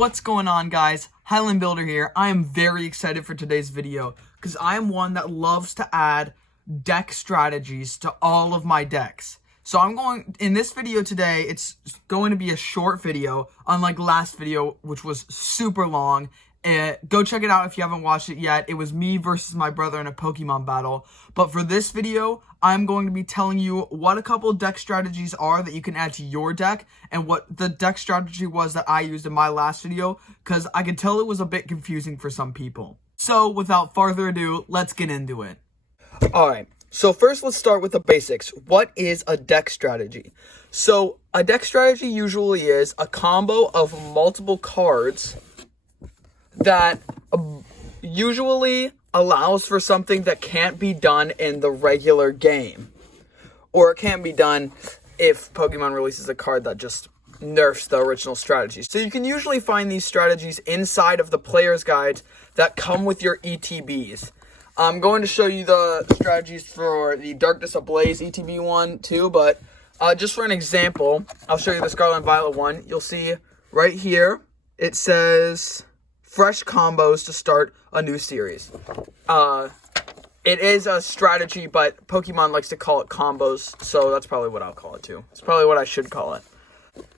What's going on, guys? Highland Builder here. I am very excited for today's video because I am one that loves to add deck strategies to all of my decks. So in this video today, it's going to be a short video, unlike last video, which was super long. Go check it out if you haven't watched it yet. It was me versus my brother in a Pokemon battle. But for this video, I'm going to be telling you what a couple deck strategies are that you can add to your deck and what the deck strategy was that I used in my last video, because I could tell it was a bit confusing for some people. So without further ado, let's get into it. Alright, so first let's start with the basics. What is a deck strategy? So a deck strategy usually is a combo of multiple cards that usually allows for something that can't be done in the regular game. Or it can be done if Pokemon releases a card that just nerfs the original strategy. So you can usually find these strategies inside of the player's guides that come with your ETBs. I'm going to show you the strategies for the Darkness Ablaze ETB one too, but just for an example, I'll show you the Scarlet and Violet one. You'll see right here, it says fresh combos to start a new series. It is a strategy, but Pokemon likes to call it combos, so that's probably what I'll call it too. It's probably what I should call it.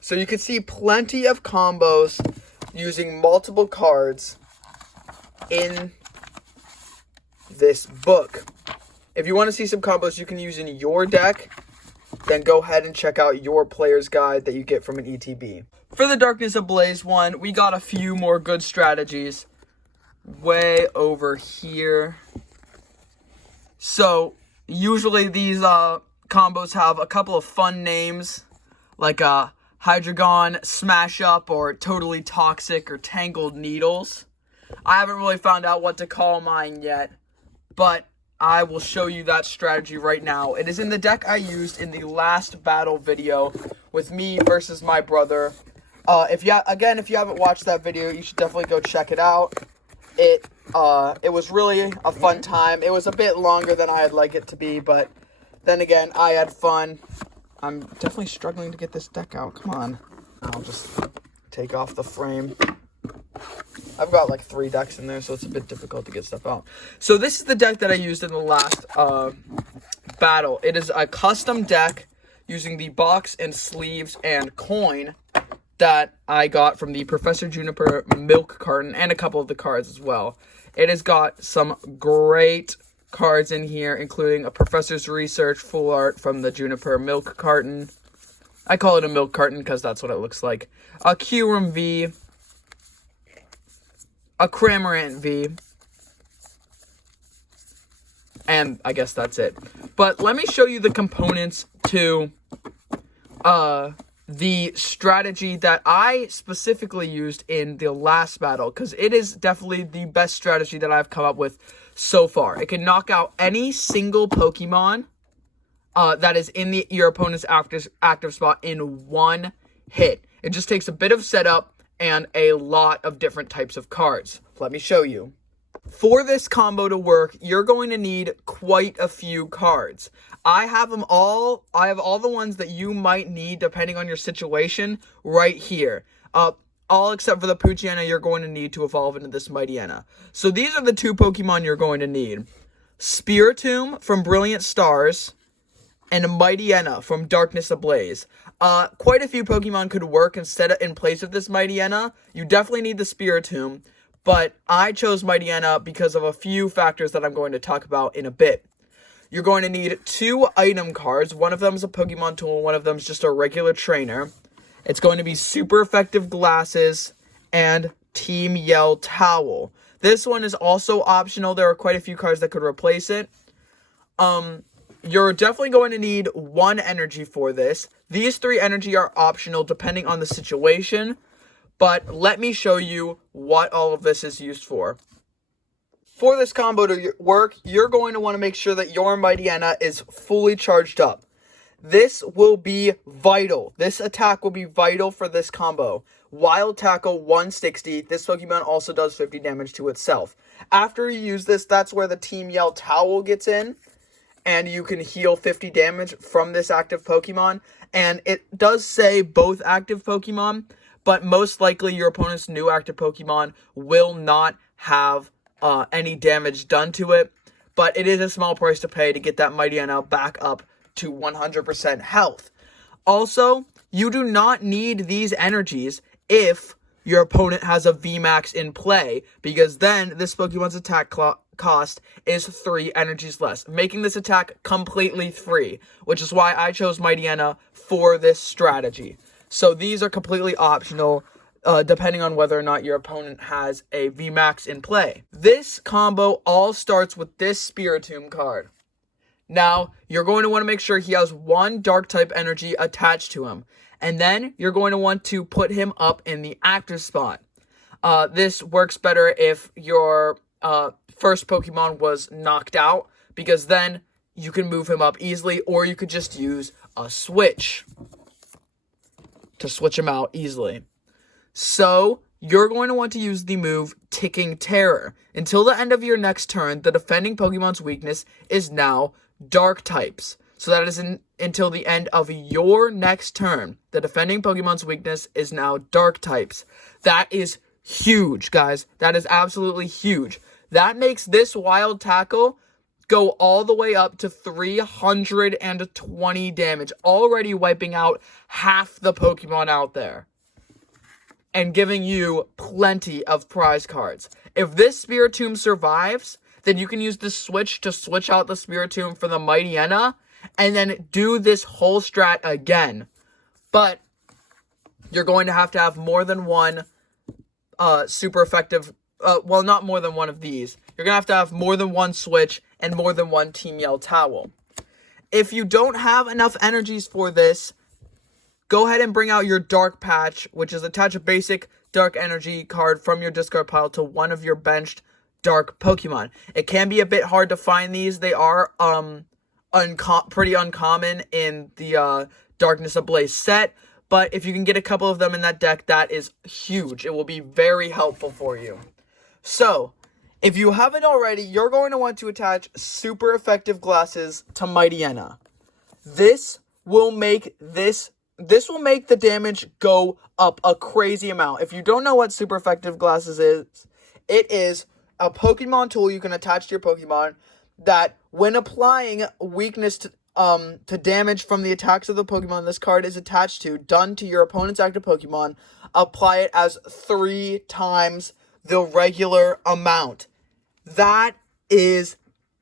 So you can see plenty of combos using multiple cards in this book. If you want to see some combos you can use in your deck, then go ahead and check out your player's guide that you get from an ETB. For the Darkness Ablaze one, we got a few more good strategies way over here. So usually these combos have a couple of fun names, like Hydreigon, Smash Up, or Totally Toxic, or Tangled Needles. I haven't really found out what to call mine yet, but I will show you that strategy right now. It is in the deck I used in the last battle video with me versus my brother. If you haven't watched that video, you should definitely go check it out. It was really a fun time. It was a bit longer than I'd like it to be, but then again, I had fun. I'm definitely struggling to get this deck out. Come on. I'll just take off the frame. I've got like 3 decks in there, so it's a bit difficult to get stuff out. So this is the deck that I used in the last battle. It is a custom deck using the box and sleeves and coin that I got from the Professor Juniper milk carton and a couple of the cards as well. It has got some great cards in here, including a Professor's Research full art from the Juniper milk carton. I call it a milk carton because that's what it looks like. A Kyurem V, a Cramorant V, and I guess that's it. But let me show you the components to the strategy that I specifically used in the last battle, because it is definitely the best strategy that I've come up with so far. It can knock out any single Pokemon that is in your opponent's active spot in one hit. It just takes a bit of setup and a lot of different types of cards. Let me show you. For this combo to work, you're going to need quite a few cards. I have all the ones that you might need depending on your situation right here. All except for the Poochyena you're going to need to evolve into this Mightyena. So these are the 2 Pokemon you're going to need. Spiritomb from Brilliant Stars and Mightyena from Darkness Ablaze. Quite a few Pokemon could work in place of this Mightyena. You definitely need the Spiritomb, but I chose Mightyena because of a few factors that I'm going to talk about in a bit. You're going to need 2 item cards. One of them is a Pokemon tool, one of them is just a regular trainer. It's going to be Super Effective Glasses and Team Yell Towel. This one is also optional. There are quite a few cards that could replace it. You're definitely going to need 1 energy for this. These 3 energy are optional depending on the situation, but let me show you what all of this is used for. For this combo to work, you're going to want to make sure that your Mightyena is fully charged up. This will be vital. This attack will be vital for this combo. Wild Tackle 160. This Pokemon also does 50 damage to itself. After you use this, that's where the Team Yell Towel gets in, and you can heal 50 damage from this active Pokemon. And it does say both active Pokemon, but most likely your opponent's new active Pokemon will not have any damage done to it. But it is a small price to pay to get that Mightyena back up to 100% health. Also, you do not need these energies if your opponent has a VMAX in play, because then this Pokemon's attack cost is 3 energies less, making this attack completely free, which is why I chose Mightyena for this strategy. So these are completely optional, depending on whether or not your opponent has a VMAX in play. This combo all starts with this Spiritomb card. Now, you're going to want to make sure he has 1 Dark-type energy attached to him. And then you're going to want to put him up in the active spot. This works better if your first Pokemon was knocked out, because then you can move him up easily, or you could just use a switch to switch him out easily. So, you're going to want to use the move Ticking Terror. Until the end of your next turn, the defending Pokemon's weakness is now Dark types. So that is until the end of your next turn. The defending Pokemon's weakness is now Dark types. That is huge, guys. That is absolutely huge. That makes this Wild Tackle go all the way up to 320 damage, already wiping out half the Pokemon out there and giving you plenty of prize cards. If this Spiritomb survives, then you can use the switch to switch out the Spiritomb for the Mightyena, and then do this whole strat again. But you're going to have more than one super effective, well, not more than one of these. You're going to have more than one switch and more than one Team Yell Towel. If you don't have enough energies for this, go ahead and bring out your Dark Patch, which is attach a basic Dark Energy card from your discard pile to one of your benched Dark Pokemon. It can be a bit hard to find these. They are pretty uncommon in the Darkness Ablaze set, but if you can get a couple of them in that deck, that is huge. It will be very helpful for you. So, if you haven't already, you're going to want to attach super effective glasses to Mightyena. This will make the damage go up a crazy amount. If you don't know what super effective glasses is, it is a Pokemon tool you can attach to your Pokemon that, when applying weakness to damage from the attacks of the Pokemon this card is attached to, done to your opponent's active Pokemon, apply it as 3 times the regular amount. That is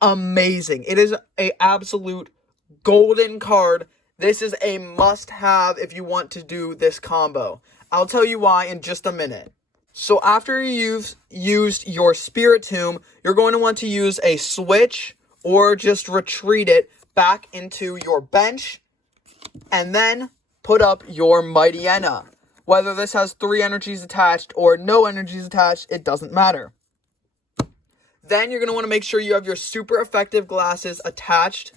amazing. It is an absolute golden card. This is a must-have if you want to do this combo. I'll tell you why in just a minute. So after you've used your Spiritomb, you're going to want to use a switch or just retreat it back into your bench and then put up your Mightyena. Whether this has 3 energies attached or no energies attached, it doesn't matter. Then you're going to want to make sure you have your super effective glasses attached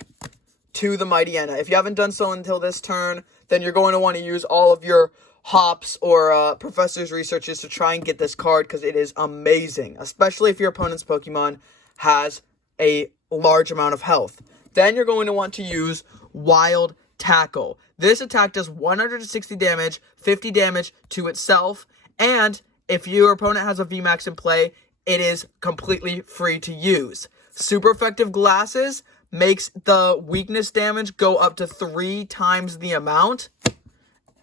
to the Mightyena. If you haven't done so until this turn, then you're going to want to use all of your hops or professor's researches to try and get this card, because it is amazing, especially if your opponent's Pokemon has a large amount of health. Then you're going to want to use Wild Tackle. This attack does 160 damage, 50 damage to itself, and if your opponent has a VMAX in play, it is completely free to use. Super effective glasses makes the weakness damage go up to 3 times the amount.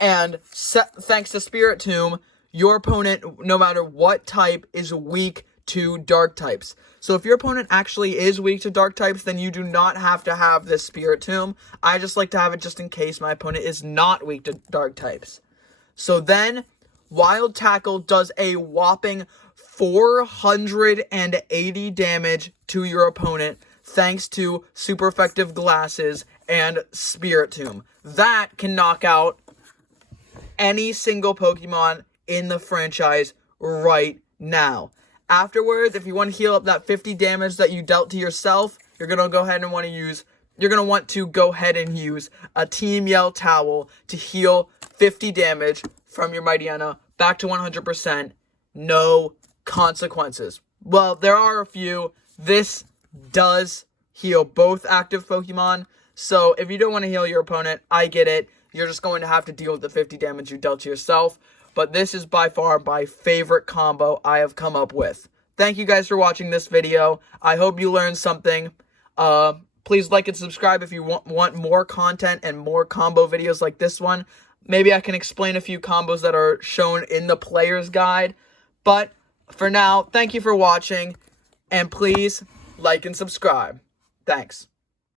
And thanks to Spiritomb, your opponent, no matter what type, is weak to Dark types. So if your opponent actually is weak to Dark types, then you do not have to have this Spiritomb. I just like to have it just in case my opponent is not weak to Dark types. So then, Wild Tackle does a whopping 480 damage to your opponent, thanks to super effective glasses and Spiritomb. That can knock out any single Pokemon in the franchise right now. Afterwards, if you want to heal up that 50 damage that you dealt to yourself, you're going to go ahead and want to use a Team Yell Towel to heal 50 damage from your Mightyena back to 100%. No consequences. Well, there are a few. This does heal both active Pokemon, so if you don't want to heal your opponent, I get it. You're just going to have to deal with the 50 damage you dealt to yourself. but this is by far my favorite combo I have come up with. Thank you guys for watching this video. I hope you learned something. Please like and subscribe if you want more content and more combo videos like this one. Maybe I can explain a few combos that are shown in the player's guide. But for now, thank you for watching, and please like and subscribe. Thanks.